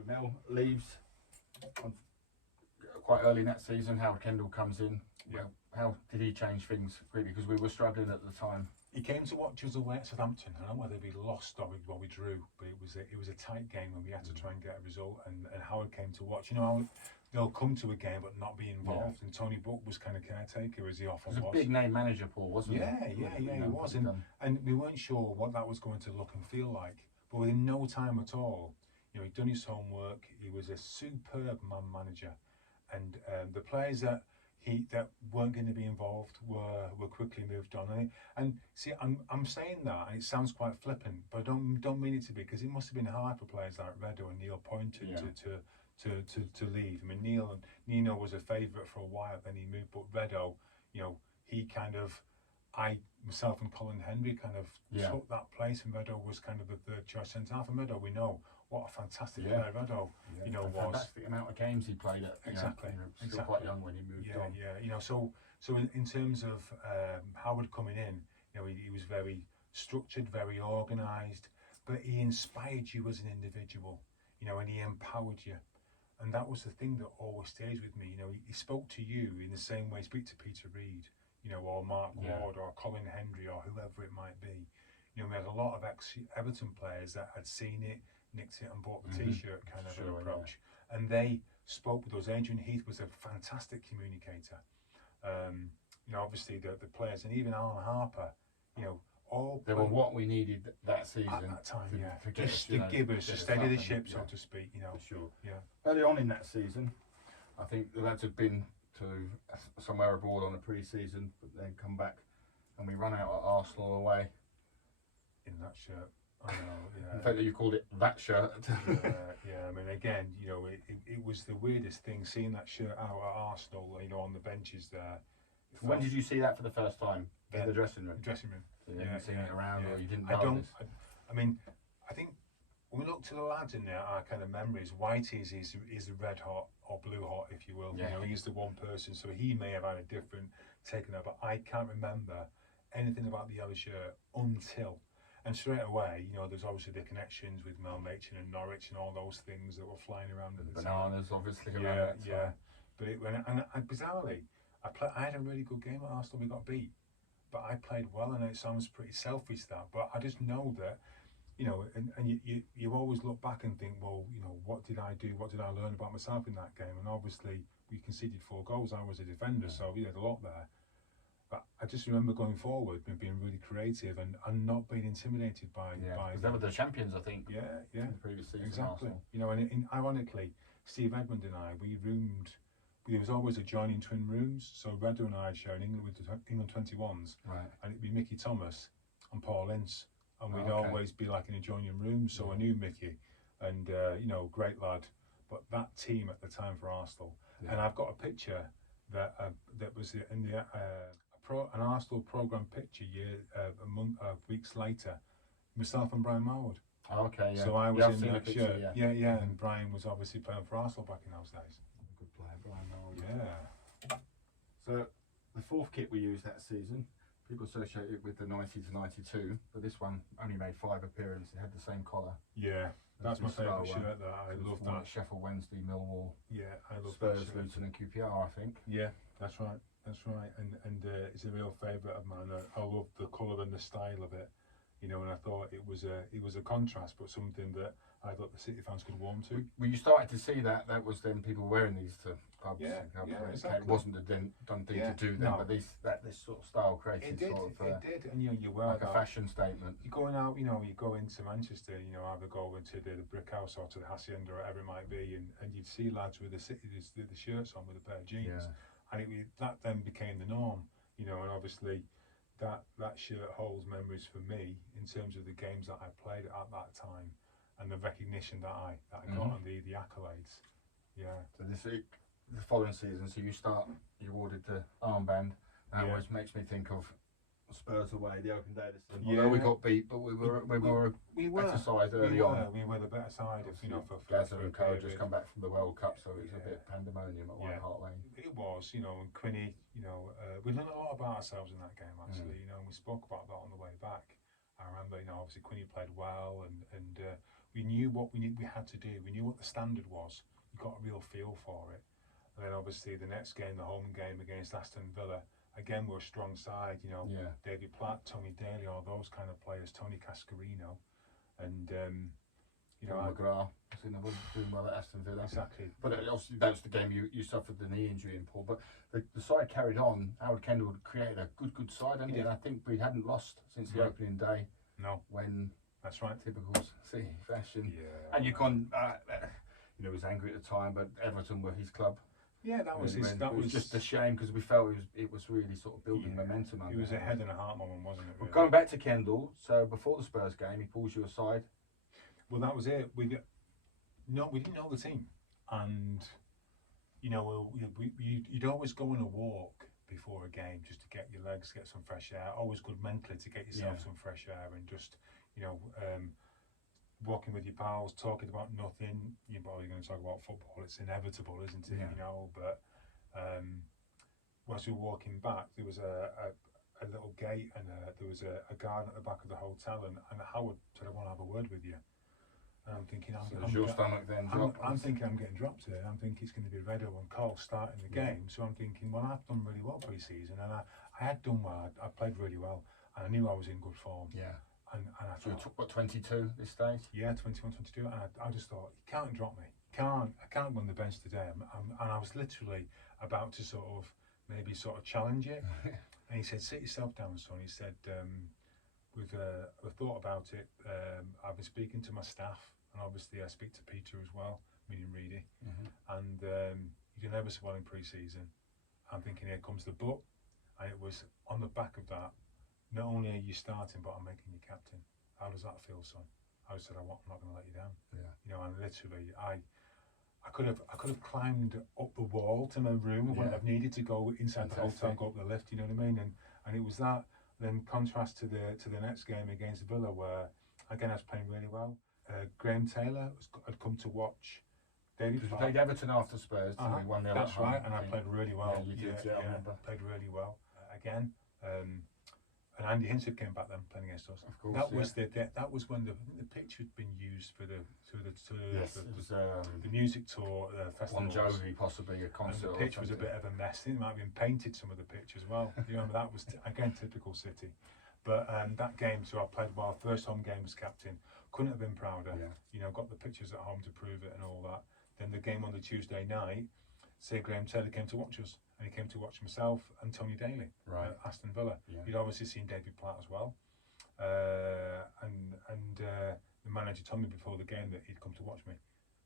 So Mel leaves quite early in that season. Howard Kendall comes in. Yeah. Well, how did he change things really? Because we were struggling at the time. He came to watch us away at Southampton. I don't know whether we lost or we drew, but it was a tight game and we had to try and get a result. And Howard came to watch. You know how they'll come to a game but not be involved. Yeah. And Tony Buck was kind of caretaker, as he often was. He was a big name manager, Paul, wasn't he? Yeah, he was. And we weren't sure what that was going to look and feel like. But within no time at all, you know, he'd done his homework. He was a superb man manager, and the players that weren't going to be involved were quickly moved on. And see, I'm saying that, and it sounds quite flippant, but I don't mean it to be, because it must have been hard for players like Redo and Neil pointed to leave. I mean, Nino was a favourite for a while, then he moved, but Redo, you know, he kind of, myself and Colin Henry kind of took that place, and Redo was kind of the third choice centre half. And Redo, we know what a fantastic player Redo, you know, was. Fantastic amount of games he played at. Exactly. Still quite young when he moved on. Yeah, you know, so in terms of Howard coming in, you know, he was very structured, very organised, but he inspired you as an individual, you know, and he empowered you. And that was the thing that always stays with me. You know, he spoke to you in the same way he spoke to Peter Reid, you know, or Mark Ward, or Colin Hendry, or whoever it might be. You know, we had a lot of ex-Everton players that had seen it, nicked it and bought the t-shirt kind of an approach. Yeah. And they spoke with us. Adrian Heath was a fantastic communicator. You know, obviously the players, and even Alan Harper, you know, all they were what we needed that season at that time, to give us, to steady the ship, so to speak, you know. For sure. Yeah. Early on in that season, I think the lads had been to somewhere abroad on a pre-season, but then come back and we run out at Arsenal away. In that shirt. I know, yeah. In fact, you called it that shirt. Yeah, I mean, again, you know, it was the weirdest thing, seeing that shirt out at Arsenal, you know, on the benches there. When did you see that for the first time? In the dressing room? Dressing room. So you hadn't seen it around, or you didn't know this? I mean, I think when we look to the lads in there, our kind of memories, Whitey's is the red hot, or blue hot, if you will. Yeah. You know, he's the one person, so he may have had a different take on it, but I can't remember anything about the yellow shirt until. And straight away, you know, there's obviously the connections with Mel Machin and Norwich and all those things that were flying around at the bananas, time. Obviously. Yeah. But bizarrely, I had a really good game at Arsenal. We got beat, but I played well, and it sounds pretty selfish that, but I just know that, you know, and you always look back and think, well, you know, what did I do? What did I learn about myself in that game? And obviously, we conceded 4 goals. I was a defender, so we had a lot there. But I just remember going forward and being really creative and not being intimidated by. Because they were the champions, I think. Yeah. In the previous season. Exactly. Arsenal. You know, and ironically, Steve Edmund and I, there was always adjoining twin rooms. So Redo and I had shared England with the England 21s. Right. And it'd be Mickey Thomas and Paul Ince. And we'd always be like in adjoining rooms. So I knew Mickey, and, you know, great lad. But that team at the time for Arsenal. Yeah. And I've got a picture that was in the an Arsenal programme picture weeks later, myself and Brian Marwood. Oh, okay, yeah. So I was in that shirt. Yeah, and Brian was obviously playing for Arsenal back in those days. Good player, Brian Marwood. Yeah. So the 4th kit we used that season, people associate it with the 90 to 92, but this one only made 5 appearances. It had the same collar. Yeah, that's my favourite shirt. I love that. Sheffield Wednesday, Millwall. Yeah, I love Spurs, that shirt. Luton, and QPR, I think. Yeah, that's right. And it's a real favourite of mine. I love the colour and the style of it, you know. And I thought it was a contrast, but something that I thought the City fans could warm to. Well, you started to see that was then people wearing these to pubs. Yeah, exactly. It wasn't a done thing to do then, but this sort of style created it did, and you know, you wear like that, a fashion statement. You're going out, you know, you go into Manchester, you know, either go into the Brick House or to the Hacienda or whatever it might be, and you'd see lads with the shirts on with a pair of jeans. Yeah. And that then became the norm, you know, and obviously that shirt holds memories for me in terms of the games that I played at that time and the recognition that I got and the accolades. Yeah. So the following season, so you awarded the armband. That always makes me think of Spurs away, the open day. Although we got beat, but we were better side early on. We were the better side, you know, for Gazza and Co just come back from the World Cup, so it was a bit pandemonium at White Hart Lane. It was, you know, and Quinny, you know, we learned a lot about ourselves in that game actually, you know, and we spoke about that on the way back. I remember, you know, obviously Quinny played well, and we knew what we had to do. We knew what the standard was. We got a real feel for it. And then obviously the next game, the home game against Aston Villa, again we're a strong side. You know, David Platt, Tony Daly, all those kind of players, Tony Cascarino, and you know, McGrath doing well at Aston Villa. Exactly. But obviously that's the game you suffered the knee injury in, Paul. But the side carried on. Howard Kendall created a good side, hadn't he? And I think we hadn't lost since the opening day. No. When that's right. Typical City fashion. Yeah. And you can, you know, he was angry at the time, but Everton were his club. Yeah, that was just a shame because we felt it was really sort of building momentum. It was a head and a heart moment, wasn't it? Really? Well, going back to Kendall, so before the Spurs game, he pulls you aside. Well, that was it. We didn't know the team, and you know, you'd always go on a walk before a game just to get your legs, get some fresh air. Always good mentally to get yourself some fresh air and just, you know, walking with your pals, talking about nothing. You're probably going to talk about football. It's inevitable, isn't it? You know, but whilst we were walking back, there was a little gate and there was a garden at the back of the hotel, and Howard said, "I want to have a word with you." And I'm thinking, I'm thinking I'm getting dropped here. I'm thinking it's going to be Redo and Cole starting the game. So I'm thinking, well, I've done really well pre-season, and I had done well. I played really well, and I knew I was in good form. Yeah. And I so you took what 22 this stage? Yeah, 21, 22, and I just thought, you can't drop me. I can't go on the bench today. And I was literally about to sort of challenge it. And he said, sit yourself down, son. He said, we've thought about it. I've been speaking to my staff, and obviously I speak to Peter as well, meaning Reedy. And you did ever so well in pre-season. I'm thinking, here comes the but. And it was on the back of that, not only are you starting, but I'm making you captain. How does that feel, son? I said, I'm not going to let you down. Yeah. You know, and literally, I could have climbed up the wall to my room. I wouldn't have needed to go inside the hotel, go up the lift. You know what I mean? And it was that. Then contrast to the next game against Villa, where again I was playing really well. Graham Taylor had come to watch. David you played Everton after Spurs. We won the That's right, and I played really well. Yeah, you did. I remember. Played really well again. And Andy Hinsett came back then playing against us. Of course, that was when the pitch had been used for the music tour festival. Bon Jovi, possibly a concert. And the pitch was a bit of a mess. It might have been painted, some of the pitch as well. You remember that was again typical City. But that game, so I played well. First home game as captain. Couldn't have been prouder. Yeah. You know, got the pictures at home to prove it and all that. Then the game on the Tuesday night, Sir Graham Taylor came to watch us. And he came to watch myself and Tony Daly at Aston Villa. Yeah. He'd obviously seen David Platt as well. And the manager told me before the game that he'd come to watch me.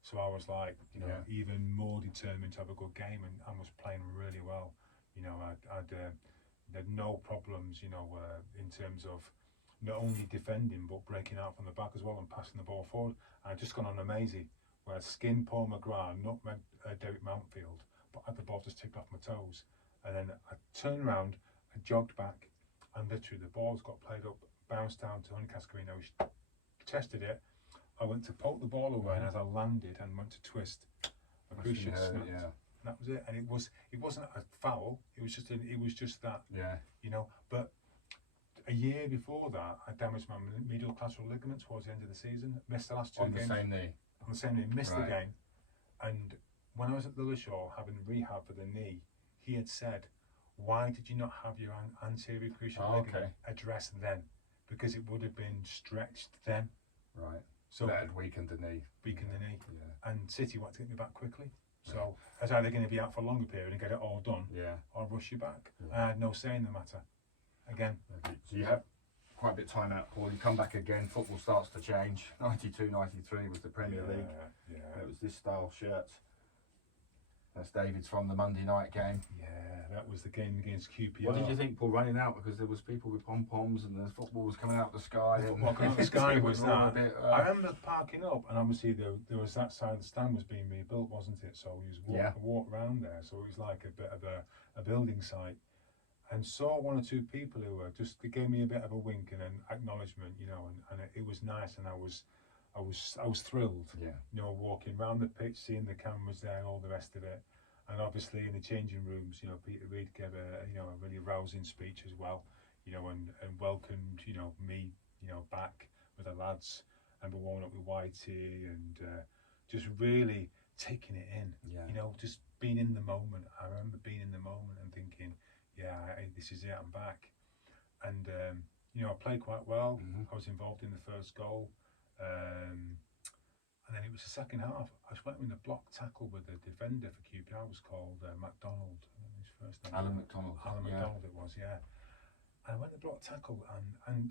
So I was like, you know, even more determined to have a good game, and I was playing really well. You know, I'd had no problems, you know, in terms of not only defending but breaking out from the back as well and passing the ball forward. And I'd just gone on amazing, where I skinned Paul McGrath, nutmegged Derek Mountfield, but had the ball just ticked off my toes. And then I turned around and jogged back, and literally the ball's got played up, bounced down to Tony Cascarino, tested it. I went to poke the ball away, and as I landed and went to twist, my cruciate snapped. Yeah. That was it, and it wasn't a foul. It was just that. Yeah. You know, but a year before that, I damaged my medial collateral ligament towards the end of the season. Missed the last 2 games. On the same knee. On the same knee. Missed the game, and when I was at Lilleshall having rehab for the knee, he had said, "Why did you not have your anterior cruciate ligament addressed then? Because it would have been stretched then." Right. So that had weakened the knee. Yeah. And City wanted to get me back quickly. So I was either going to be out for a longer period and get it all done, or rush you back. I had no say in the matter. Again. So you have quite a bit of time out, Paul. You come back again, football starts to change. 92, 93 was the Premier League. Yeah. It was this style shirt. That's David's from the Monday night game. Yeah, that was the game against QPR. What did you think, Paul, running out? Because there was people with pom-poms and the football was coming out of the sky. Football coming out of the sky was that. I remember parking up, and obviously there was that side of the stand was being rebuilt, wasn't it? So we walked around there, so it was like a bit of a building site. And saw one or two people who were just, they gave me a bit of a wink and an acknowledgement, you know, and it was nice, and I was thrilled, you know, walking around the pitch, seeing the cameras there and all the rest of it. And obviously in the changing rooms, you know, Peter Reid gave a really rousing speech as well, you know, and welcomed, you know, me, you know, back with the lads. I remember warming up with Whitey and just really taking it in. Yeah. You know, just being in the moment. I remember being in the moment and thinking, yeah, this is it, I'm back. And, you know, I played quite well. I was involved in the first goal. And then it was the second half. I just went in the block tackle with the defender for QPR, was called MacDonald. I don't know his first name. Alan McDonald. Alan McDonald it was, yeah. And I went in the block tackle and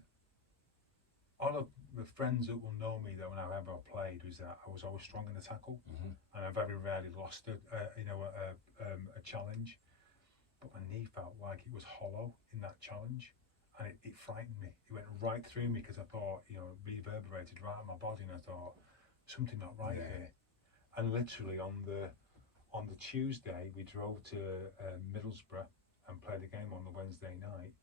all of the friends that will know me that whenever I played was that I was always strong in the tackle, and I very rarely lost a challenge. But my knee felt like it was hollow in that challenge, and it frightened me. It went right through me because I thought, you know, it reverberated right in my body, and I thought something not right here. And literally on the Tuesday we drove to Middlesbrough and played a game on the Wednesday night.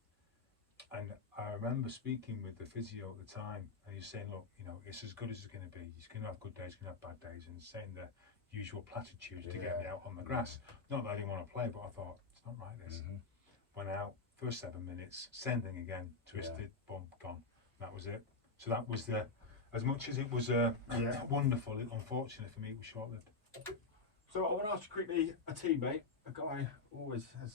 And I remember speaking with the physio at the time, and he's saying, look, you know, it's as good as it's going to be. He's going to have good days, he's going to have bad days, and saying the usual platitudes to get me out on the grass. Not that I didn't want to play, but I thought, it's not right, this. Went out, first 7 minutes, same thing again, twisted, boom, gone. That was it. So that was as much as it was wonderful, unfortunately for me, it was short-lived. So I want to ask you quickly, a teammate, a guy who always has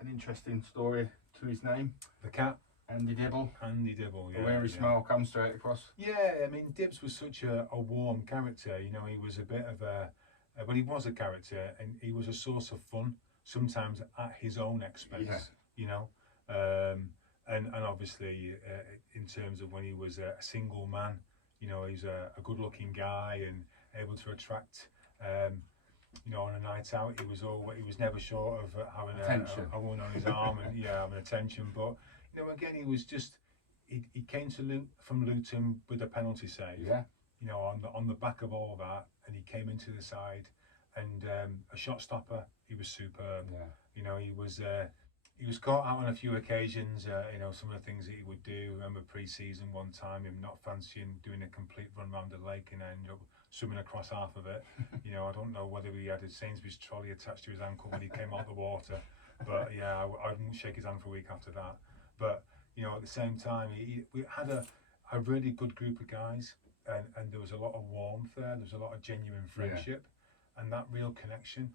an interesting story to his name. The cat. Andy Dibble. Andy Dibble, yeah. A weary smile comes straight across. Yeah, I mean, Dibbs was such a warm character. You know, he was a bit of but he was a character, and he was a source of fun, sometimes at his own expense, you know. And obviously, in terms of when he was a single man, you know, he's a good-looking guy and able to attract, you know, on a night out, he was never short of having a woman on his arm and having attention. But you know, again, he was just he came from Luton with a penalty save. Yeah. You know, on the back of all that, and he came into the side, and a shot stopper. He was superb. Yeah. You know, he was caught out on a few occasions. You know, some of the things that he would do. I remember pre-season one time him not fancying doing a complete run around the lake and end up swimming across half of it. You know, I don't know whether he had a Sainsbury's trolley attached to his ankle when he came out of the water. But yeah, I wouldn't shake his hand for a week after that. But you know, at the same time, we had a really good group of guys, and there was a lot of warmth there. There was a lot of genuine friendship, and that real connection.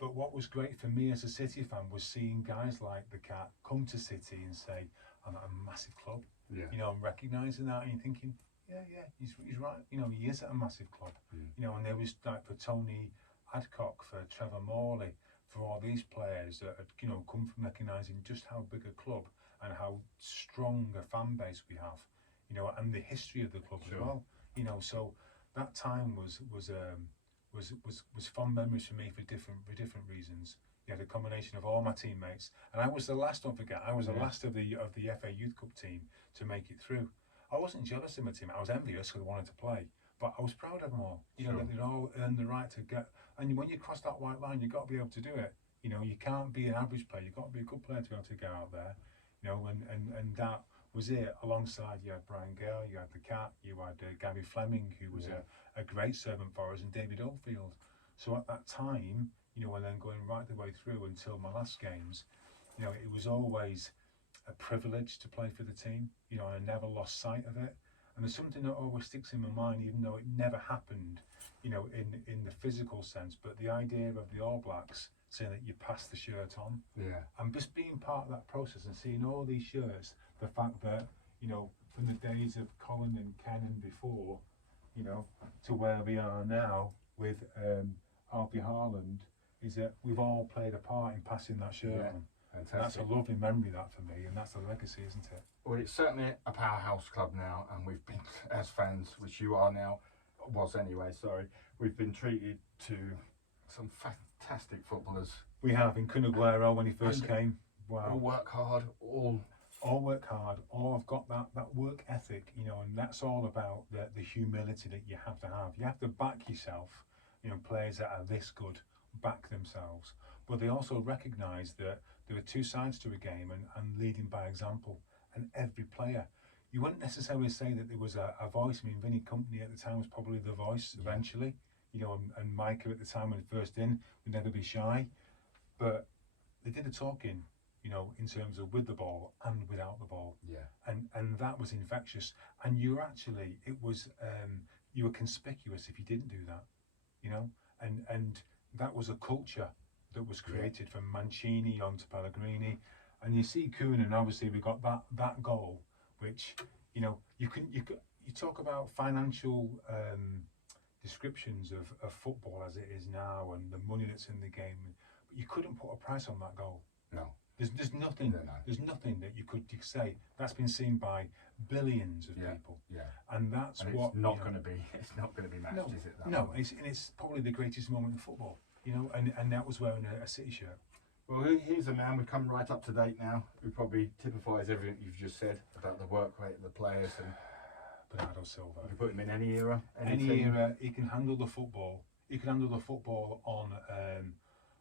But what was great for me as a City fan was seeing guys like the Cat come to City and say, I'm at a massive club. Yeah. You know, I'm recognising that, and you're thinking, yeah, he's right. You know, he is at a massive club. You know, and there was like for Tony Adcock, for Trevor Morley, for all these players that had, you know, come from recognising just how big a club and how strong a fan base we have, you know, and the history of the club as well. You know, so that time was fond memories for me for different reasons. You had a combination of all my teammates, and I was the last. Don't forget, I was the last of the FA Youth Cup team to make it through. I wasn't jealous of my team. I was envious because I wanted to play, but I was proud of them all. You know, that they'd all earned the right to get. And when you cross that white line, you've got to be able to do it. You know, you can't be an average player. You've got to be a good player to be able to go out there. You know, and that was it. Alongside, you had Brian Gale, you had the Cat, you had Gary Fleming, who was a great servant for us, and David Oldfield. So at that time, you know, and then going right the way through until my last games, you know, it was always a privilege to play for the team. You know, and I never lost sight of it. And there's something that always sticks in my mind, even though it never happened, you know, in the physical sense. But the idea of the All Blacks saying that you pass the shirt on, and just being part of that process and seeing all these shirts, the fact that, you know, from the days of Colin and Ken and before, you know, to where we are now with Alfie Haaland, is that we've all played a part in passing that shirt on. Fantastic. That's a lovely memory, that, for me, and that's the legacy, isn't it? Well, it's certainly a powerhouse club now, and we've been, as fans, which you are now, was anyway, sorry, we've been treated to some fantastic footballers. We have, in Cunaguero when he first came. Wow. All work hard, all work hard, all have got that work ethic, you know, and that's all about the humility that you have to have. You have to back yourself. You know, players that are this good back themselves, but they also recognise that there are two sides to a game, and leading by example. And every player, you wouldn't necessarily say that there was a voice. I mean, Vinnie Company at the time was probably the voice eventually, you know, and Micah at the time when he first in would never be shy, but they did the talking. in terms of with the ball and without the ball. Yeah. And that was infectious. And you were conspicuous if you didn't do that, and that was a culture that was created from Mancini on to Pellegrini. And you see Koeman, obviously we got that goal, which, you talk about financial descriptions of football as it is now and the money that's in the game, but you couldn't put a price on that goal. No. There's nothing. No. There's nothing that you could say that's been seen by billions of people. Yeah. And that's and what. It's not going to be. It's not going to be matched, no, is it? It's probably the greatest moment in football. And that was wearing a City shirt. Well, here's a man. We've come right up to date now. Who probably typifies everything you've just said about the work rate of the players and. Bernardo Silva. You put him in any era. Any era, he can handle the football. He can handle the football on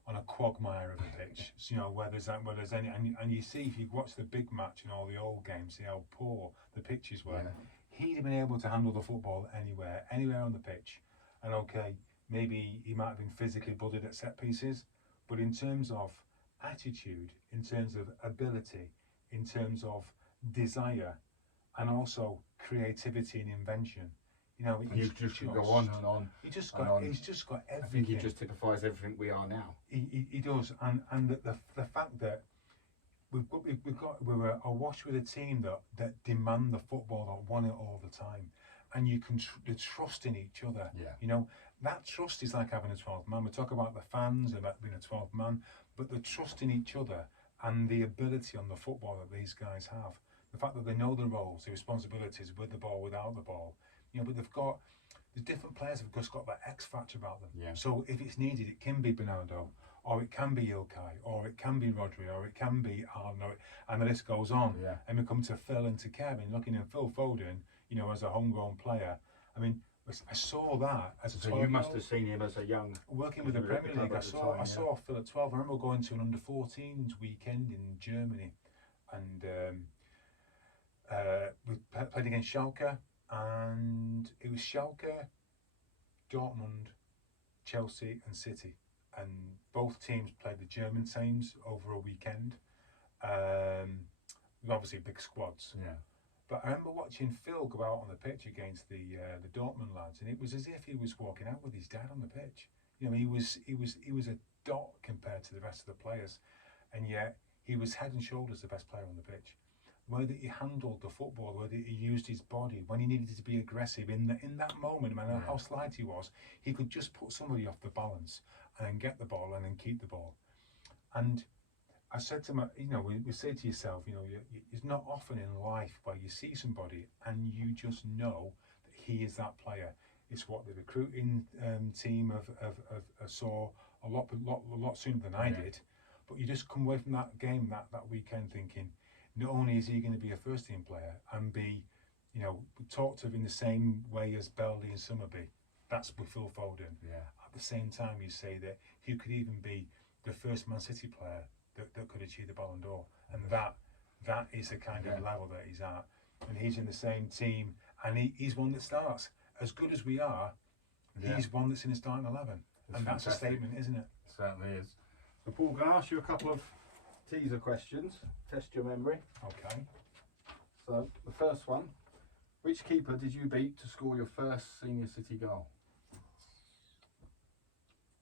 a quagmire of a pitch. Where there's any, and you see if you watch the big match and all the old games, see how poor the pitches were. Yeah. He'd have been able to handle the football anywhere on the pitch. And okay, maybe he might have been physically bullied at set pieces, but in terms of attitude, in terms of ability, in terms of desire, and also creativity and invention. You just go on and on. He's just got everything. I think he just typifies everything we are now. He does, and the fact that we were awash with a team that demand the football, that want it all the time, and you can the trust in each other. Yeah. That trust is like having a 12th man. We talk about the fans and about being a 12th man, but the trust in each other and the ability on the football that these guys have. The fact that they know the roles, the responsibilities with the ball, without the ball. But the different players have just got that X factor about them. Yeah. So if it's needed, it can be Bernardo, or it can be Ilkay, or it can be Rodri, or it can be Arnold, and the list goes on. Yeah. And we come to Phil and to Kevin, looking at Phil Foden, as a homegrown player. I mean, I saw that as a 12-year-old. So you must have seen him as a young. Working with the Premier League, I saw Phil at 12. I remember going to an under-14s weekend in Germany, and we played against Schalke. And it was Schalke, Dortmund, Chelsea and City, and both teams played the German teams over a weekend. Obviously big squads. Yeah. But I remember watching Phil go out on the pitch against the Dortmund lads, and it was as if he was walking out with his dad on the pitch. He was a dot compared to the rest of the players, and yet he was head and shoulders the best player on the pitch. Whether he handled the football, whether he used his body when he needed to be aggressive in that moment, no matter how slight he was, he could just put somebody off the balance and then get the ball and then keep the ball. And I said to him, we say to yourself, it's not often in life where you see somebody and you just know that he is that player. It's what the recruiting team saw a lot sooner than I did. But you just come away from that game that weekend thinking, not only is he going to be a first team player and be, talked of in the same way as Bellery and Summerby, that's with Phil Foden. Yeah. At the same time, you say that he could even be the first Man City player that could achieve the Ballon d'Or, and that is the kind of level that he's at, and he's in the same team, and he's one that starts. As good as we are, he's one that's in the starting 11, and that's a statement, isn't it? It certainly is. So Paul, can I ask you a couple of teaser questions, test your memory. Okay. So the first one, which keeper did you beat to score your first senior City goal?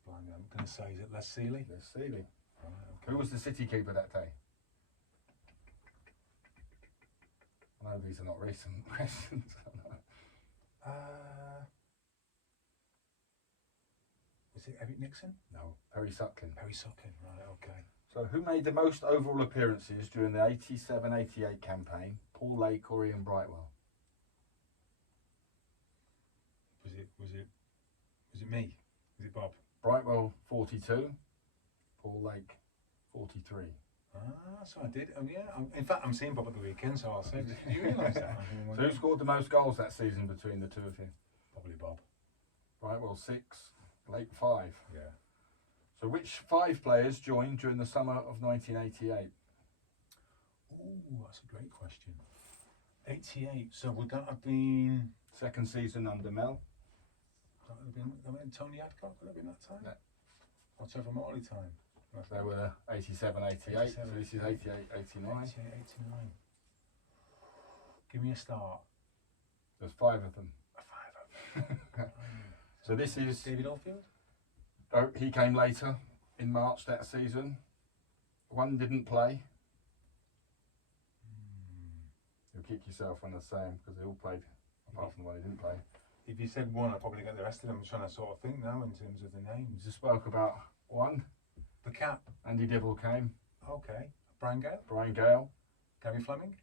Blimey, I'm going to say, is it Les Sealey? Les Sealey. Right, okay. Who was the City keeper that day? I know these are not recent questions. Was it Eric Nixon? No, Perry Sutcliffe. Perry Sutcliffe, right, okay. So who made the most overall appearances during the 87-88 campaign? Paul Lake or Ian Brightwell? Was it me? Was it Bob? Brightwell 42, Paul Lake 43. So I did. In fact, I'm seeing Bob at the weekend, so I'll say, did you realise that? So who scored the most goals that season between the two of you? Probably Bob. Brightwell 6, Lake 5. Yeah. So which 5 players joined during the summer of 1988? Oh, that's a great question. 88. So would that have been... Second season under Mel. That would have been Tony Adcock, would that have been that time? No. Or Trevor Morley time? They were 87, 88, so this is 88, 89. 88, 89. Give me a start. There's 5 of them. 5 of them. So this is... David Oldfield? Oh, he came later in March that season. One didn't play. You'll kick yourself when I say him, because they all played, apart from the one who didn't play. If you said one, I'd probably get the rest of them. I'm trying to sort of think now in terms of the names. We just spoke about one. The Cap. Andy Dibble came. Okay. Brian Gale? Brian Gale. Gary Fleming?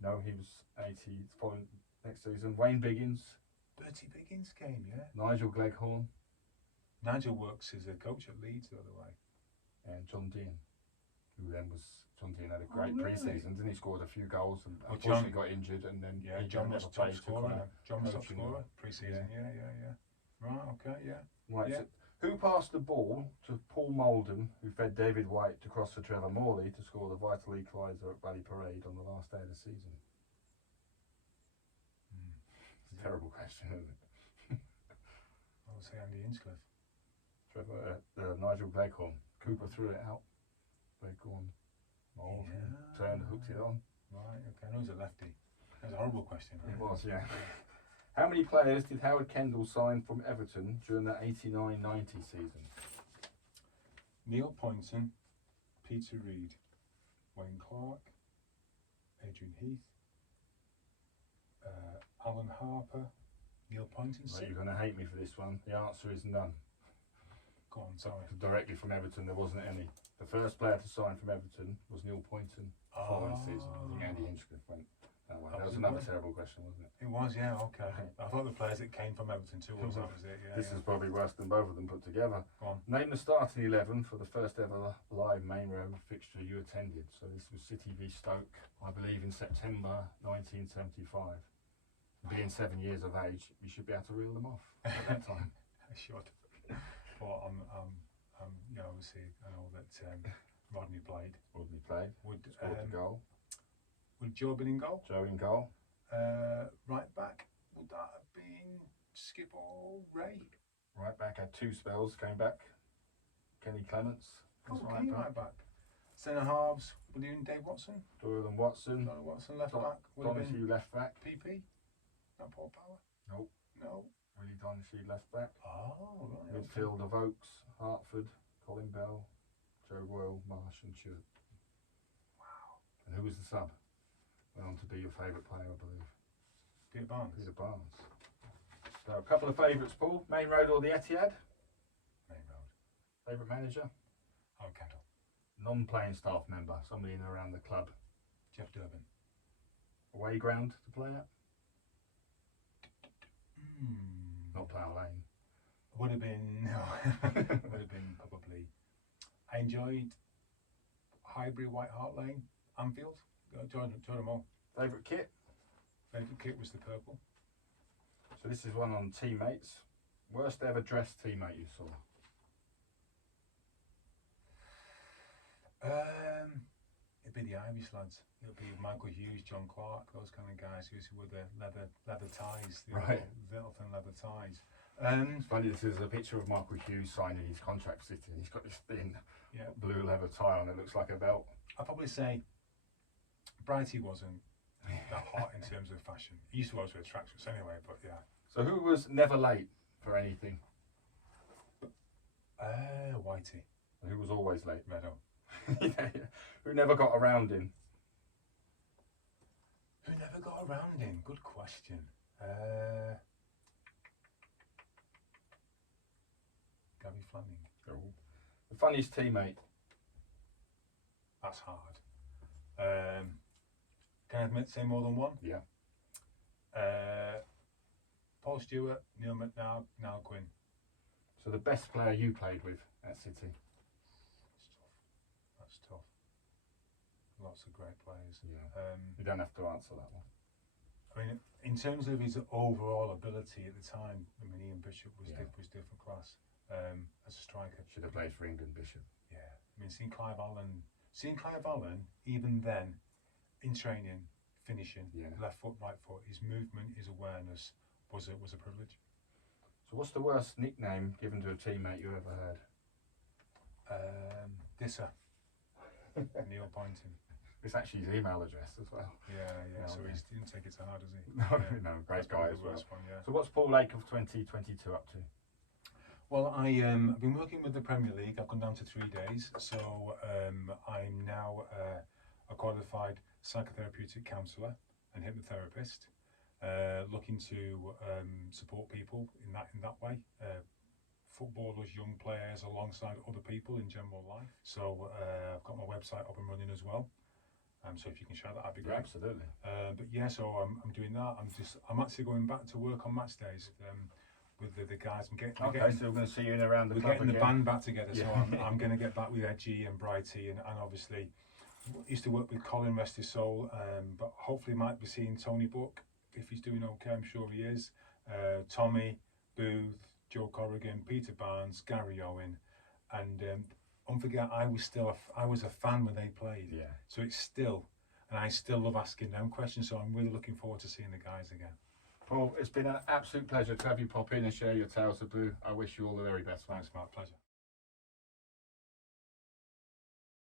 No, he was 80 following next season. Wayne Biggins. Bertie Biggins came, yeah. Nigel Gleghorn. Nigel works as a coach at Leeds, the other way. And John Dean, who then was... John Dean had a great pre-season, didn't he? Scored a few goals and unfortunately got injured, and then John was top scorer. John was top scorer pre-season. Yeah. Right. Okay. Yeah. Right. Yeah. So who passed the ball to Paul Molden, who fed David White to cross to Trevor Morley to score the vital equaliser at Rally Parade on the last day of the season? It's a terrible question, isn't it? I would say Andy Hinchcliffe. Nigel Gleghorn. Cooper threw it out. Gleghorn. Turned, hooked it on. Right, okay. I know he's a lefty. That's a horrible question. It was, yeah. How many players did Howard Kendall sign from Everton during the 89-90 season? Neil Poynton, Peter Reid, Wayne Clark, Adrian Heath, Alan Harper, Neil Poynton. Right, you're going to hate me for this one. The answer is none. Go on, sorry. Directly from Everton, there wasn't any. The first player to sign from Everton was Neil Poynton following season. I think Andy Hinchcliffe went that way. That was another terrible question, wasn't it? It was, yeah, okay. I thought the players that came from Everton too was it, yeah. This is probably worse than both of them put together. Go on. Name the starting 11 for the first ever live main road fixture you attended. So this was City v Stoke, I believe, in September 1975. Being 7 years of age, you should be able to reel them off at that time. I should. But obviously, I know that Rodney played. Scored the goal. Would Joe been in goal? Joe in goal. Right back, would that have been Skip or Ray? Right back had 2 spells, came back. Kenny Clements. Right back. Centre halves, William and Dave Watson. Doyle and Watson. Left back. Donahue left back. PP. Not Paul Power. Nope. No. Willie Donahue left back. Oh, right. Midfield of Oakes, Hartford, Colin Bell, Joe Royal, Marsh and Stewart. Wow. And who was the sub? Went on to be your favourite player, I believe. Peter Barnes. Peter Barnes. So a couple of favourites, Paul. Main Road or the Etihad? Main Road. Favourite manager? Howard Kendall. Non-playing staff member, somebody in and around the club. Jeff Durbin. Away ground to play at? Not Plough Lane. Would have been probably. I enjoyed Highbury, White Hart Lane, Anfield. Joined them all. Favourite kit? Favourite kit was the purple. So this is one on teammates. Worst ever dressed teammate you saw? It'd be the Irish lads. It'll be Michael Hughes, John Clark, those kind of guys who wore the leather ties, the little thin leather ties. It's funny, this is a picture of Michael Hughes signing his contract for City, and he's got this thin blue leather tie on. It looks like a belt. I'd probably say Brighty wasn't that hot in terms of fashion. He used to always wear tracksuits anyway, but yeah. So who was never late for anything? Whitey. Who was always late? Meadow. Who never got around in? Who never got around in? Good question. Gary Fleming. Oh. The funniest teammate? That's hard. Can I say more than one? Yeah. Paul Stewart, Neil McNabb, Niall Quinn. So the best player you played with at City? That's tough. Lots of great players. Yeah. You don't have to answer that one. I mean, in terms of his overall ability at the time, I mean, Ian Bishop was different class as a striker. Should have played for England, Bishop. Yeah. I mean, seeing Clive Allen, even then, in training, finishing, left foot, right foot, his movement, his awareness was a privilege. So what's the worst nickname given to a teammate you ever had? Disser. Neil Poynton. It's actually his email address as well. Yeah. So he didn't take it to heart, does he? No, great guy as well. One, yeah. So what's Paul Lake of 2022 up to? Well, I've been working with the Premier League. I've gone down to 3 days. So I'm now a qualified psychotherapeutic counsellor and hypnotherapist, looking to support people in that way. Footballers, young players, alongside other people in general life. So I've got my website up and running as well. So if you can share that, that'd be great. Yeah, absolutely. But yeah, so I'm doing that. I'm actually going back to work on match days with the guys. So we're going to see you in around the club. We're getting the band back together. Yeah. So I'm going to get back with Edgy and Brighty, and obviously used to work with Colin, rest his soul. But hopefully might be seeing Tony Book if he's doing okay. I'm sure he is. Tommy, Booth, Joe Corrigan, Peter Barnes, Gary Owen, and don't forget, I was a fan when they played. Yeah. So it's still, and I still love asking them questions. So I'm really looking forward to seeing the guys again. Paul, it's been an absolute pleasure to have you pop in and share your tales of blue. I wish you all the very best. Thanks, Mark. Pleasure.